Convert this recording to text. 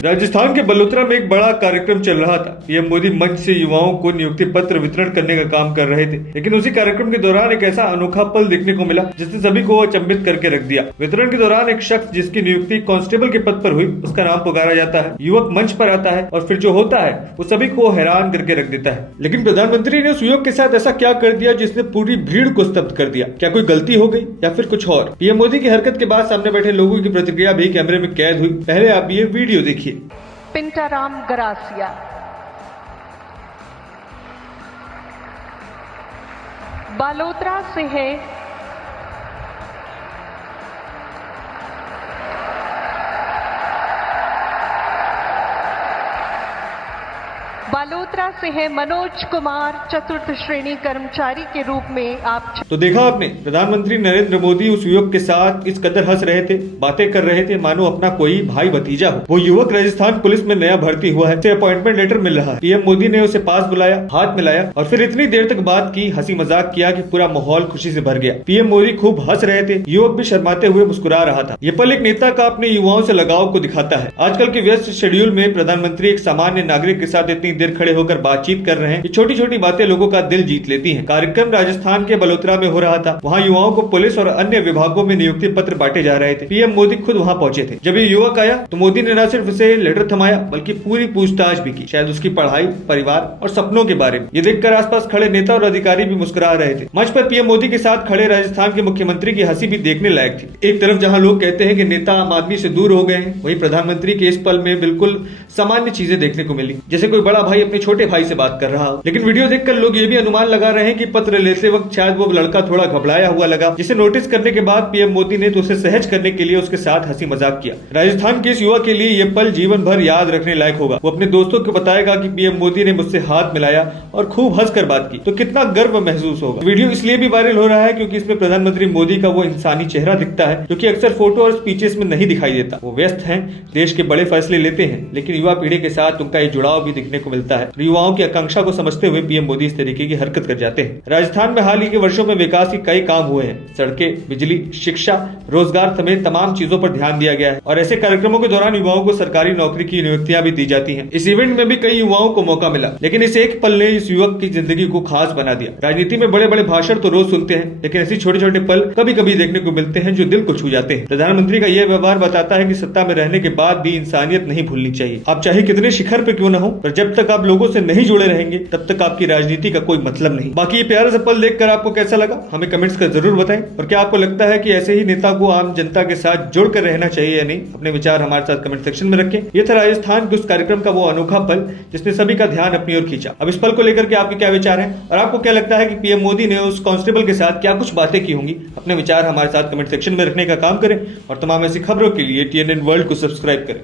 राजस्थान के बलोत्रा में एक बड़ा कार्यक्रम चल रहा था। पीएम मोदी मंच से युवाओं को नियुक्ति पत्र वितरण करने का काम कर रहे थे, लेकिन उसी कार्यक्रम के दौरान एक ऐसा अनोखा पल देखने को मिला जिसने सभी को अचंभित करके रख दिया। वितरण के दौरान एक शख्स जिसकी नियुक्ति कांस्टेबल के पद पर हुई, उसका नाम पुकारा जाता है। युवक मंच पर आता है और फिर जो होता है वो सभी को हैरान करके रख देता है। लेकिन प्रधानमंत्री ने उस युवक के साथ ऐसा क्या कर दिया जिसने पूरी भीड़ को स्तब्ध कर दिया? क्या कोई गलती हो गई या फिर कुछ और? पीएम मोदी की हरकत के बाद सामने बैठे लोगों की प्रतिक्रिया भी कैमरे में कैद हुई। पहले आप ये वीडियो देखिए। पिंटाराम गरासिया, बालोतरा से है। बालोतरा से है मनोज कुमार, चतुर्थ श्रेणी कर्मचारी के रूप में आप। तो देखा आपने, प्रधानमंत्री नरेंद्र मोदी उस युवक के साथ इस कदर हंस रहे थे, बातें कर रहे थे मानो अपना कोई भाई भतीजा हो। वो युवक राजस्थान पुलिस में नया भर्ती हुआ है, उसे अपॉइंटमेंट लेटर मिल रहा है। पीएम मोदी ने उसे पास बुलाया, हाथ मिलाया और फिर इतनी देर तक बात की, हंसी मजाक किया कि पूरा माहौल खुशी से भर गया। पीएम मोदी खूब हंस रहे थे, युवक भी शर्माते हुए मुस्कुरा रहा था। ये पल एक नेता का अपने युवाओं से लगाव को दिखाता है। आजकल के व्यस्त शेड्यूल में प्रधानमंत्री एक सामान्य नागरिक के साथ इतनी देर खड़े होकर बातचीत कर रहे हैं। ये छोटी छोटी बातें लोगों का दिल जीत लेती हैं। कार्यक्रम राजस्थान के बलोत्रा में हो रहा था। वहाँ युवाओं को पुलिस और अन्य विभागों में नियुक्ति पत्र बांटे जा रहे थे। पीएम मोदी खुद वहाँ पहुंचे थे। जब ये युवक आया तो मोदी ने न सिर्फ उसे लेटर थमाया बल्कि पूरी पूछताछ भी की, शायद उसकी पढ़ाई, परिवार और सपनों के बारे में। ये देखकर आसपास खड़े नेता और अधिकारी भी मुस्कुरा रहे थे। मंच पर पीएम मोदी के साथ खड़े राजस्थान के मुख्यमंत्री की हंसी भी देखने लायक थी। एक तरफ जहाँ लोग कहते हैं कि नेता आम आदमी से दूर हो गए हैं, वहीं प्रधानमंत्री के इस पल में बिल्कुल सामान्य चीजें देखने को मिली, जैसे कोई बड़ा भाई अपने छोटे भाई से बात कर रहा हो। लेकिन वीडियो देखकर लोग ये भी अनुमान लगा रहे हैं कि पत्र लेते वक्त शायद वो लड़का थोड़ा घबराया हुआ लगा, जिसे नोटिस करने के बाद पीएम मोदी ने तो उसे सहज करने के लिए उसके साथ हंसी मजाक किया। राजस्थान के इस युवा के लिए ये पल जीवन भर याद रखने लायक होगा। वो अपने दोस्तों को बताएगा कि पीएम मोदी ने मुझसे हाथ मिलाया और खूब हंसकर बात की, तो कितना गर्व महसूस होगा। वीडियो इसलिए भी वायरल हो रहा है क्योंकि इसमें प्रधानमंत्री मोदी का वो इंसानी चेहरा दिखता है जो कि अक्सर फोटो और स्पीचेस में नहीं दिखाई देता। वो व्यस्त हैं, देश के बड़े फैसले लेते हैं, लेकिन युवा पीढ़ी के साथ उनका ये जुड़ाव भी दिखने को मिलता है। युवाओं की आकांक्षा को समझते हुए पीएम मोदी इस तरीके की हरकत कर जाते हैं। राजस्थान में हाल ही के वर्षों में विकास के कई काम हुए हैं। सड़कें, बिजली, शिक्षा, रोजगार समेत तमाम चीजों पर ध्यान दिया गया है और ऐसे कार्यक्रमों के दौरान युवाओं को सरकारी नौकरी की नियुक्तियां भी दी जाती हैं। इस इवेंट में भी कई युवाओं को मौका मिला, लेकिन इस एक पल ने इस युवक की जिंदगी को खास बना दिया। राजनीति में बड़े बड़े भाषण तो रोज सुनते हैं, लेकिन ऐसे छोटे छोटे पल कभी कभी देखने को मिलते हैं जो दिल को छू जाते हैं। प्रधानमंत्री का यह व्यवहार बताता है कि सत्ता में रहने के बाद भी इंसानियत नहीं भूलनी चाहिए। आप चाहे कितने शिखर पे क्यों न हो, पर जब तक आप लोगों से नहीं जुड़े रहेंगे तब तक आपकी राजनीति का कोई मतलब नहीं। बाकी ये प्यारा सा पल देखकर आपको कैसा लगा, हमें कमेंट्स कर जरूर बताएं। और क्या आपको लगता है कि ऐसे ही नेता को आम जनता के साथ जुड़कर रहना चाहिए या नहीं? अपने विचार हमारे साथ कमेंट सेक्शन में रखें। ये था राजस्थान के उस कार्यक्रम का वो अनोखा पल जिसने सभी का ध्यान अपनी ओर खींचा। अब इस पल को लेकर के आपके क्या विचार हैं और आपको क्या लगता है कि पीएम मोदी ने उस कांस्टेबल के साथ क्या कुछ बातें की होंगी? अपने विचार हमारे साथ कमेंट सेक्शन में रखने का काम करें और तमाम ऐसी खबरों के लिए TNN वर्ल्ड को सब्सक्राइब करें।